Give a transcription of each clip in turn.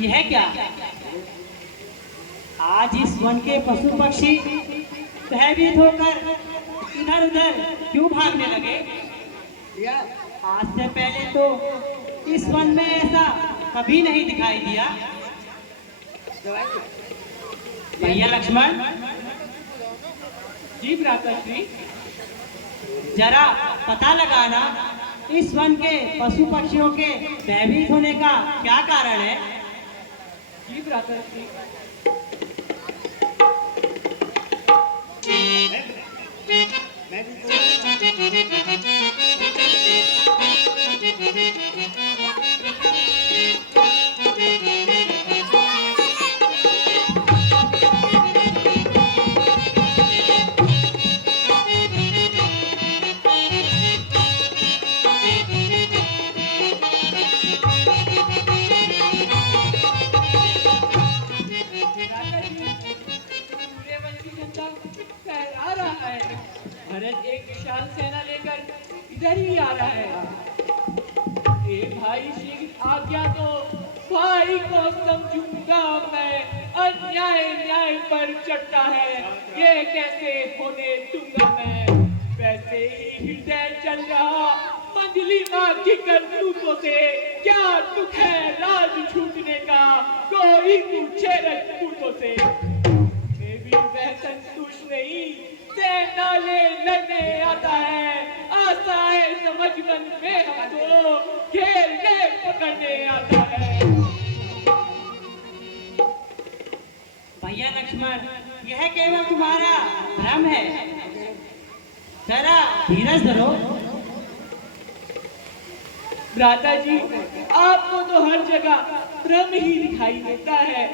यह क्या? आज इस वन के पशु पक्षी भयभीत होकर इधर उधर क्यों भागने लगे? भैया आज से पहले तो इस वन में ऐसा कभी नहीं दिखाई दिया। दवाई भैया लक्ष्मण, जी भ्राताश्री। जरा पता लगाना इस वन के पशु पक्षियों के भयभीत होने का क्या कारण है? जी भ्राताश्री। मैं भी तो भ्राताजी, पूरे वन की जनता फहरा रहा है। भरत एक विशाल सेना लेकर इधर ही आ रहा है। ए भाई शीघ्र आज्ञा दो, भाई को समझूंगा मैं। अन्याय न्याय पर चढ़ता है, ये कैसे होने दूंगा मैं। वैसे ही हृदय चल रहा मंजली माँ की करतूतों से। क्या दुख है राज छूटने का, कोई पूछे रजपूतों से। मैं भी वह संतुष्ट नहीं, सेना ले लड़ने आता है। आशाएं समझ मन में हमको घेरने पकड़ने आता है। भैया लक्ष्मण, यह केवल तुम्हारा भ्रम है। जरा धीरज धरो। भ्राता जी, आपको तो हर जगह भ्रम ही दिखाई देता है।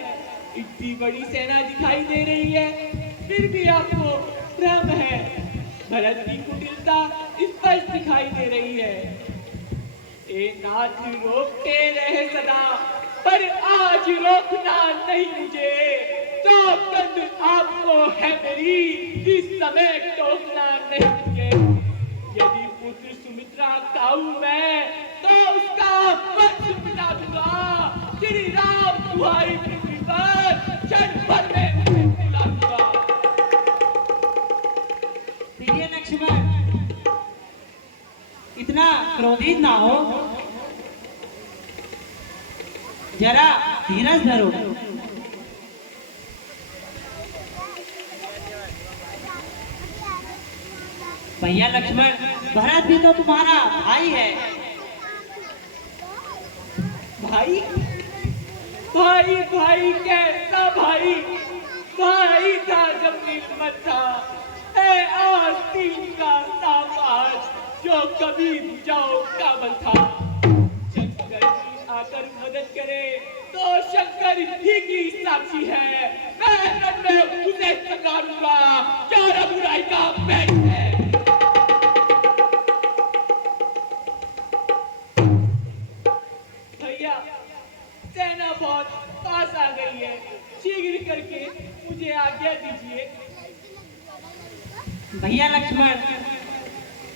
इतनी बड़ी सेना दिखाई दे रही है, फिर भी आपको भ्रम है। भरत की कुटिलता स्पष्ट दिखाई दे रही है। ए नाथ रोकते रहे सदा, पर आज रोकना नहीं मुझे। तो कंद आपको है मेरी, इस समय टोकना नहीं मुझे। यदि पुत्र सुमित्रा काऊ मैं, तो उसका वंश मिटा दूंगा। श्री राम तुम्हारी पृथ्वी पर क्षण भर में उसे बुला दूंगा। प्रिय लक्ष्मण, इतना क्रोधित ना हो। जरा धीरज धरो। भैया लक्ष्मण, भरत भी तो तुम्हारा भाई है। भाई भाई भाई कैसा भाई? भाई था जब नीलमत था, है आस्तीन का सामाज जो कभी बुझाओ काबल था। शंकर जी आकर मदद करे तो शंकर ही की साक्षी है। मैं रण में उसे संगारूंगा, चारा बुराई का बैठ है। भैया, सेना बहुत पास आ गई है, शीघ्र करके मुझे आज्ञा दीजिए। भैया लक्ष्मण,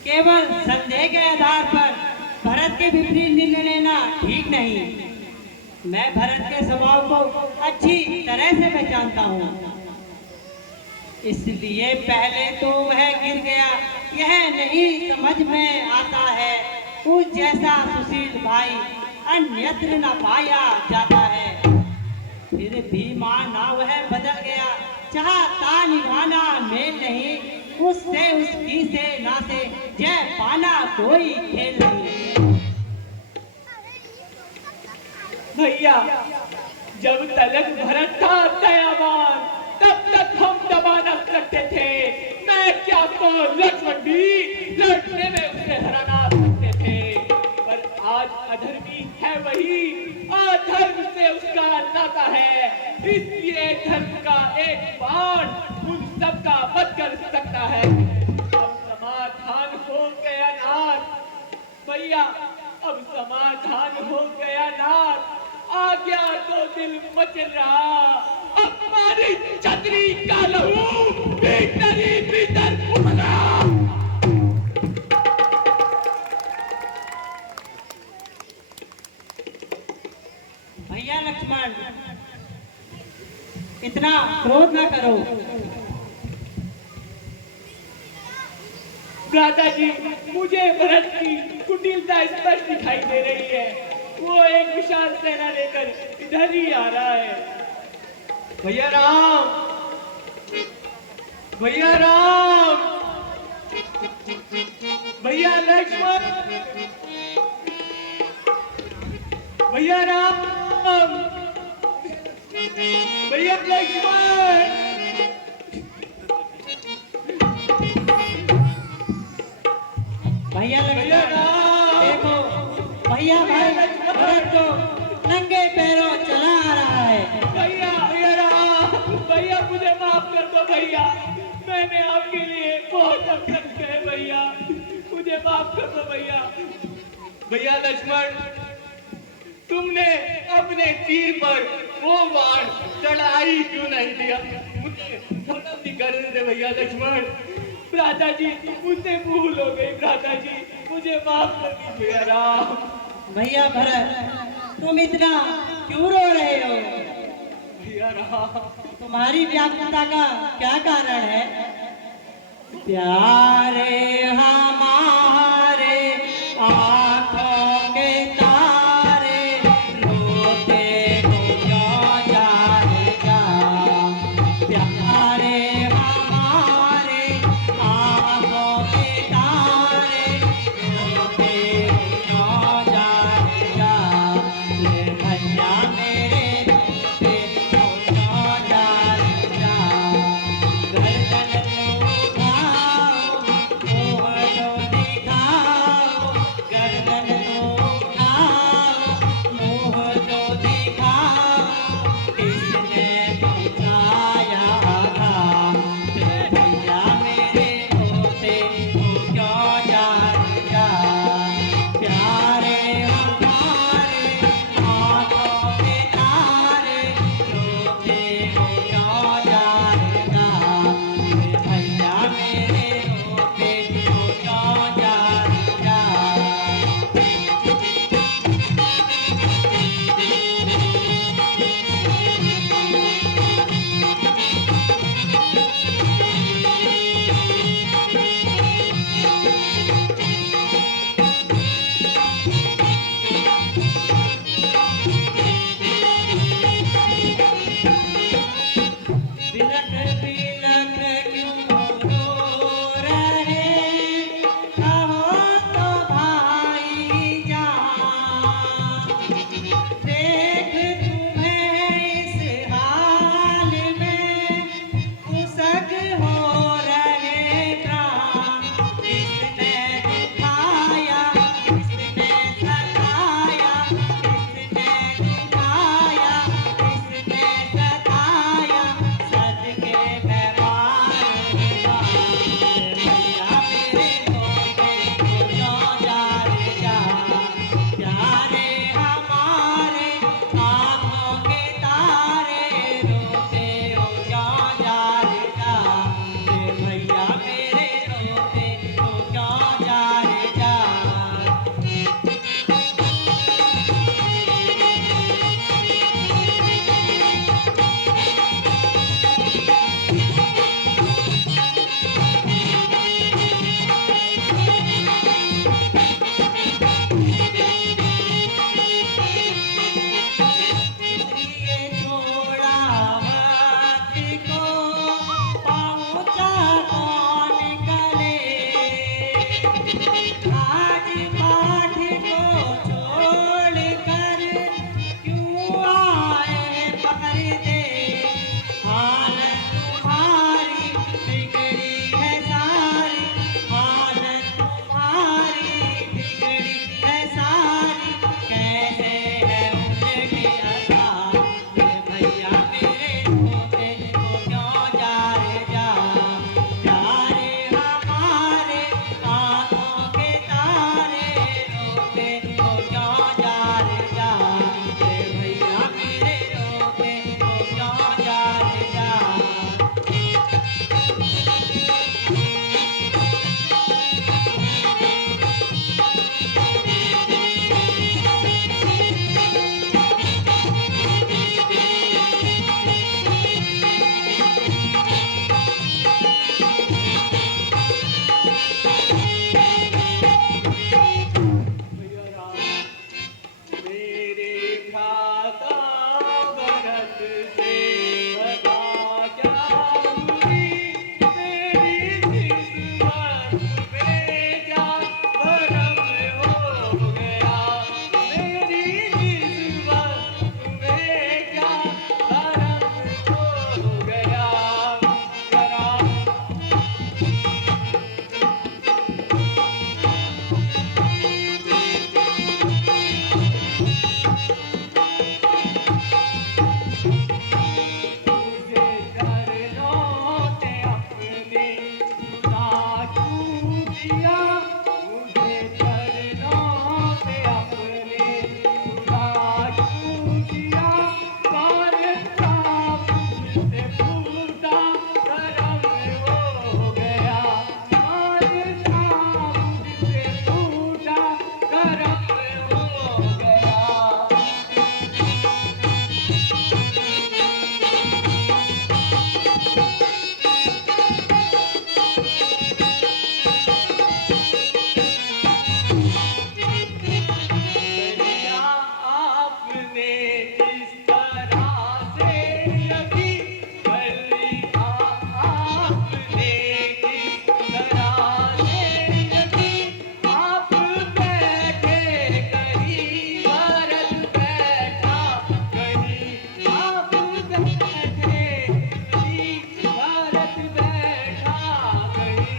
केवल संदेह के आधार पर भरत के विपरीत निर्णय लेना ठीक नहीं। मैं भरत के स्वभाव को अच्छी तरह से पहचानता हूँ, इसलिए पहले तो वह गिर गया, यह नहीं समझ में आता है। उस जैसा सुशील भाई अन्यत्र न पाया जाता है। फिर भी माना वह बदल गया, चाहता निभाना मेल नहीं। उससे उसकी सेना से जय पाना कोई खेल नहीं। भैया, जब तलक भरत था दयावान, तब तक हम दबा न सकते थे। मैं क्या तो लक्ष्मण भी लड़ने में उसे हराना सकते थे। पर आज अधर्मी है वही, अधर्म से उसका नाता है। इसलिए धर्म का एक बाण उन सबका वध कर सकता है। अब समाधान हो गया नाथ। भैया, अब समाधान हो गया नाथ। आज्ञा तो दिल मचल रहा, अपमानित छतरी का लहू भीतर ही भीतर उमड़ रहा। भैया लक्ष्मण, इतना क्रोध ना करो। भ्राता जी, मुझे भरत की कुटिलता स्पष्ट दिखाई दे रही है। वो एक विशाल सेना लेकर इधर ही आ रहा है। भैया राम, भैया राम, भैया लक्ष्मण, भैया राम, भैया लक्ष्मण। भैया भैया लक्ष्मण, राम, देखो भैया भाई भरत को नंगे पैरों चला आ रहा है। भैया, भैया राम, भैया मुझे माफ कर दो भैया। मैंने आपके लिए बहुत अफसोस किए भैया, मुझे माफ कर दो भैया। भैया लक्ष्मण, तुमने अपने तीर पर वो बाण चढ़ाई क्यों नहीं दिया? मुझे क्षमा कर दे भैया लक्ष्मण। भ्राता जी, मुझसे भूल हो गई भ्राता जी, मुझे माफ कर दीजिए भैया राम। भैया भरत, तुम इतना क्यों रो रहे हो? भैया राम, तुम्हारी व्याकुलता का क्या कारण है? प्यारे हमारे आंखों के तारे रोते हो क्यों जाएगा? प्यारे हमारे आंखों के तारे रोते हो क्यों जाएगा? ये भैया मेरे रोते हो क्यों जाएगा? गर्दन को उठाओ, ओढ़ो किस तरह से अभी कर लिया आपने, किस तरह से अभी आप बैठे कहीं भरत बैठा, कहीं आप बैठे कहीं भरत बैठा कहीं।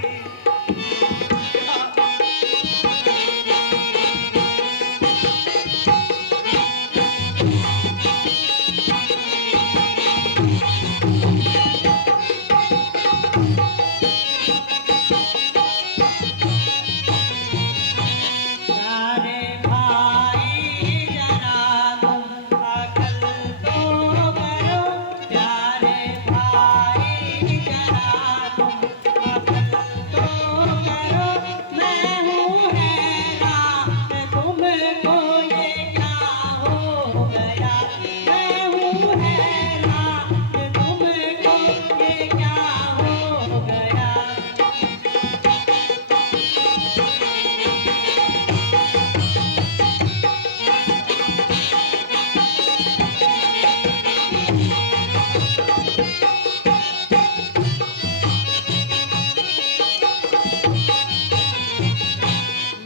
प्यारे भाई जरा तुम अकल तो करो, प्यारे भाई जरा तुम अकल तो करो। मैं हूँ हैरान तुमको ये क्या हो गया, मैं हूँ हैरान तुमको ये क्या हो गया।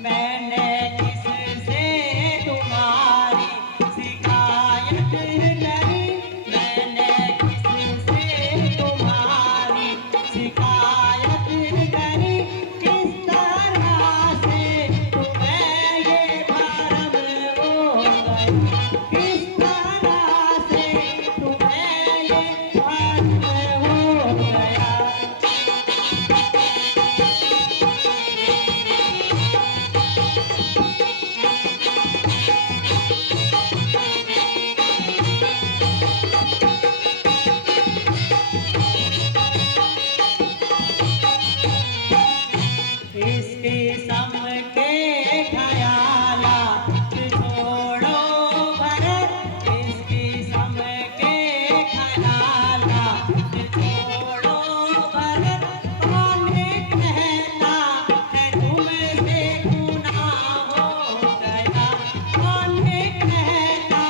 मैंने किससे तुम्हारी शिकायत करी, मैंने किससे तुम्हारी शिकायत करी। किस तरह से तुम्हें ये भरम हो गया, किस तरह से तुम्हें ये भरम हो गया। इसके सम के ख्यालात छोड़ो भरत, इसके सम के ख्यालात छोड़ो भरत। कौन कहता है तुमसे गुनाह हो गया, कौन कहता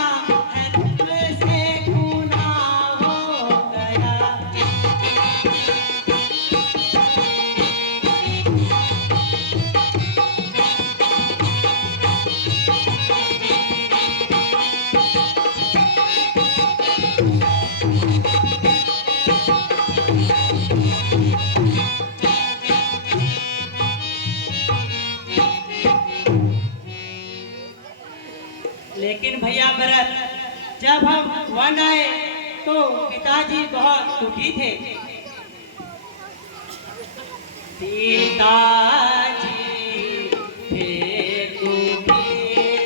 है तुमसे गुनाह हो गया। लेकिन भैया भरत, जब हम वन आए तो पिताजी बहुत दुखी थे। पिताजी थे दुखी,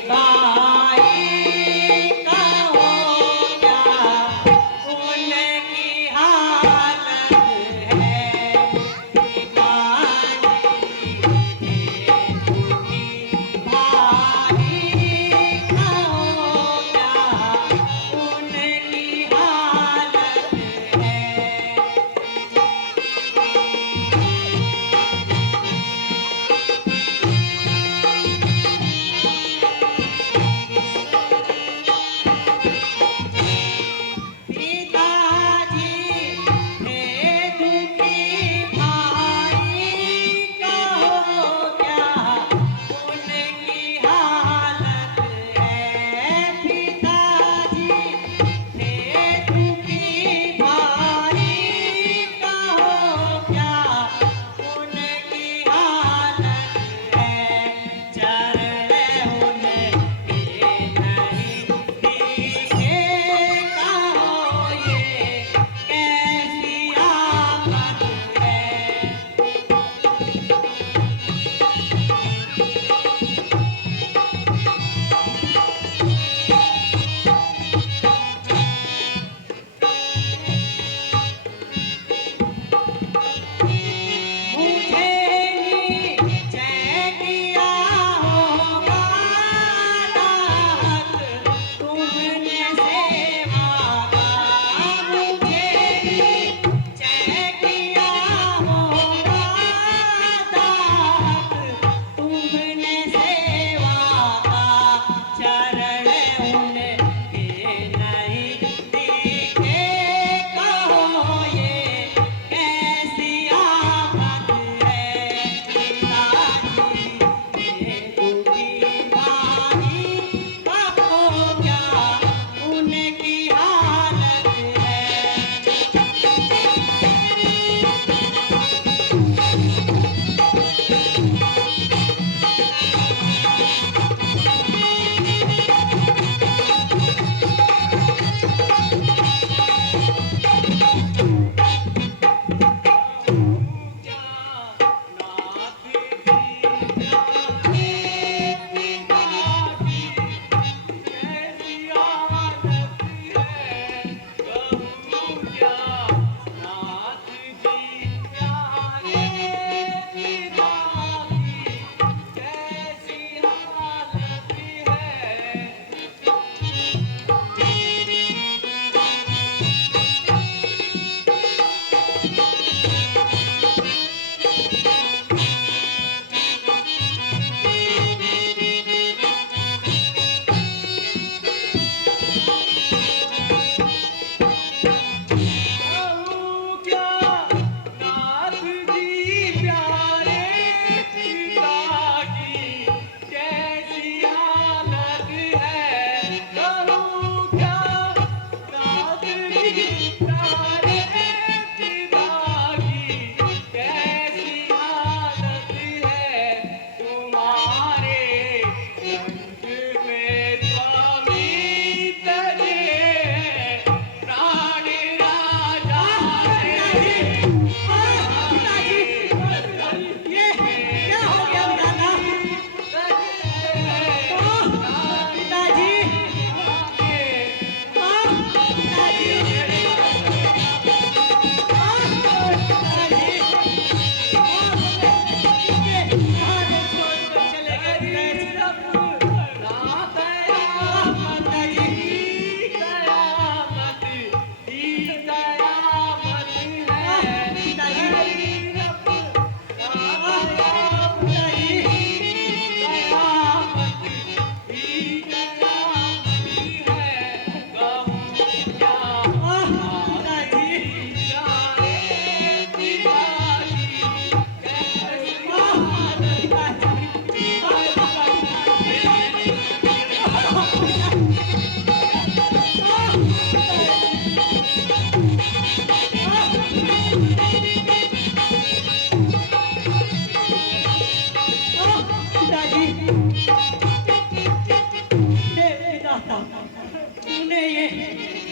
भाई कहो क्या उनकी हालत है। पिताजी थे दुखी, भाई कहो क्या उनकी हालत है।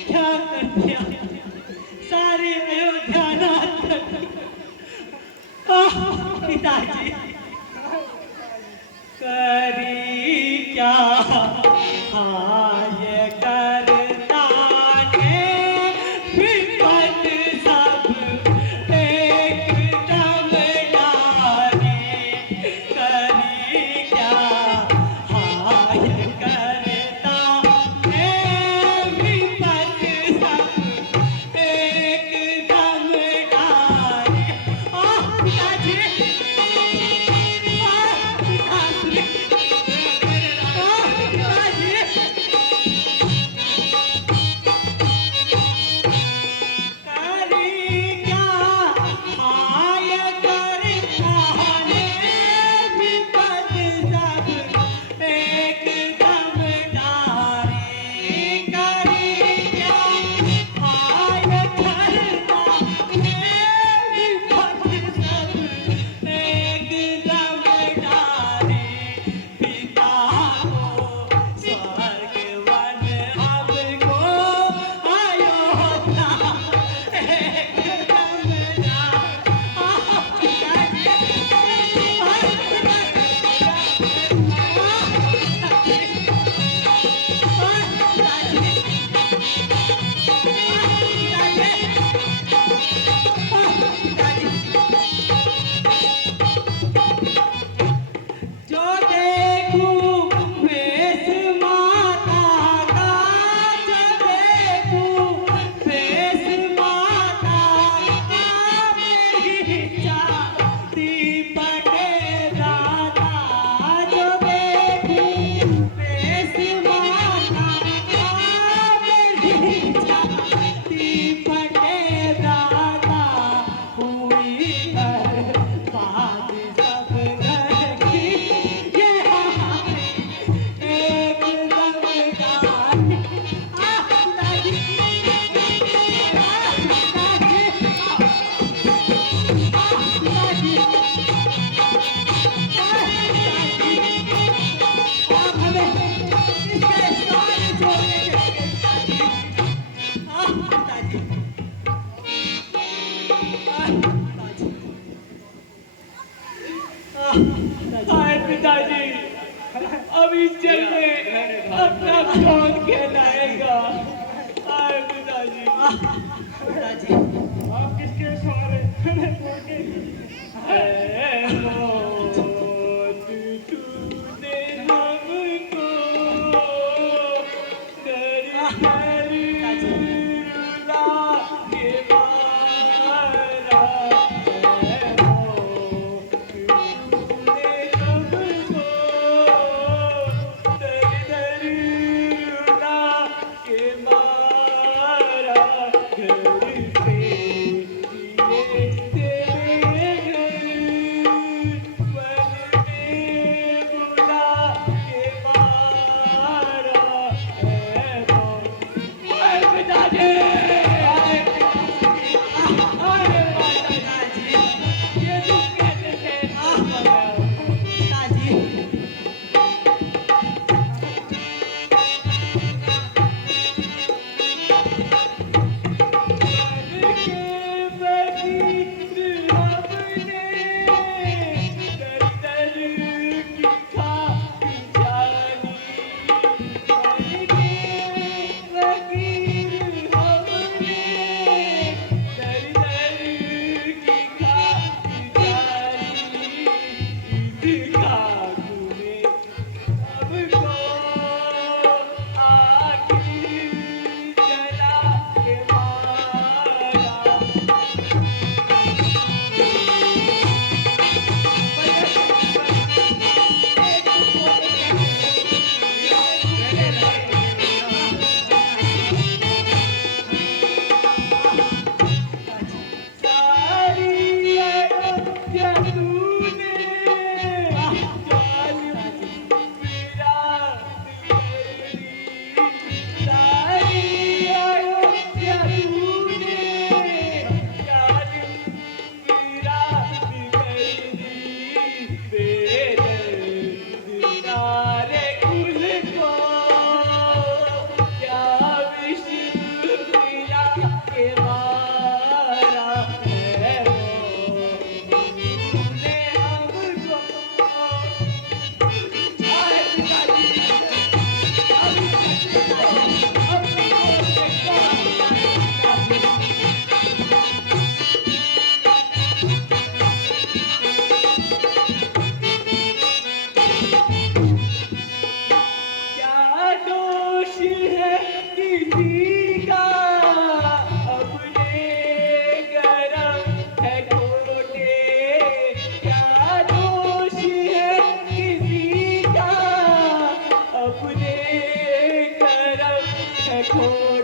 क्या कर दिया, सारी अयोध्या नाश कर दी। पिताजी करी क्या, हाय करता है विपद सब एकदम डारे। करी क्या, हाय करता है विपद सब एकदम डारे। पिताजी, जो देखूं वेश माता का, जो देखूं वेश माता का, मेरी छाती फटे दाता। जो देखूं वेश माता का, मेरी छाती फटे दाता। हुई बर्बाद सब घर की, ये हमारी एकदम गाली। पिताजी, पिताजी, आप हमें इसके सारे छोड़ने देंगे पिताजी। पिताजी, हाय पिताजी, अब इस जल में अपना कौन कहलाएगा। हाय पिताजी, पिताजी, आप किसके सहारे खड़े होके। ऐ मौत तूने हमको डर डर रुला के मारा। ऐ मौत तूने हमको डर डर रुला के मारा। घर पे दिए तेरे घर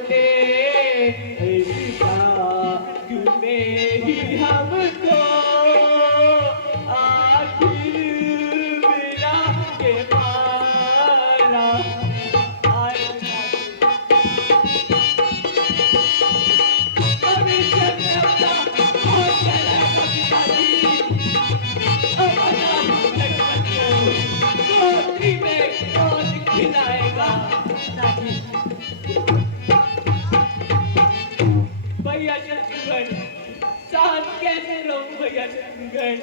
दे हे पिता, तूने ही हमको आखिर मिला के मारा। भविष्य में अपना और क्या रहेगा पिताजी, हमारा लक्ष्मण को गोदी में कौन खिलाएगा? भैया शत्रुघ्न, साथ कैसे रहूं भैया शत्रुघ्न?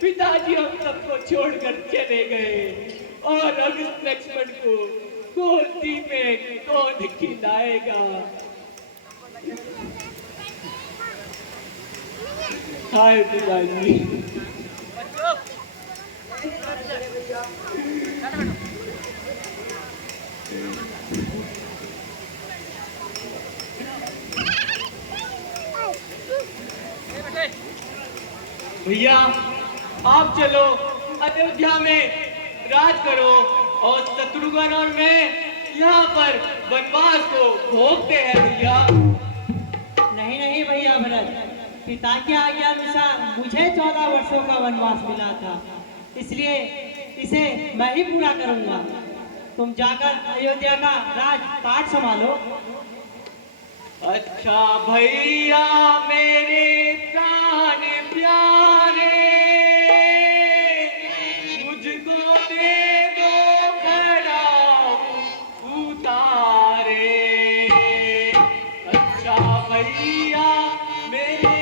पिताजी हम सबको छोड़कर चले गए और अब इस लक्ष्मण को गोदी में कौन खिलाएगा? हाय पिताजी। भैया आप चलो अयोध्या में राज करो और शत्रुघ्न और मैं यहाँ पर वनवास को भोगते हैं भैया। नहीं नहीं भैया भरत, पिता की आज्ञा अनुसार मुझे 14 वर्षों का वनवास मिला था, इसलिए इसे मैं ही पूरा करूंगा। तुम जाकर अयोध्या का राजपाट संभालो। अच्छा भैया मेरे प्राण प्यारे, मुझको दे दो खड़ा उतारे। अच्छा भैया मेरे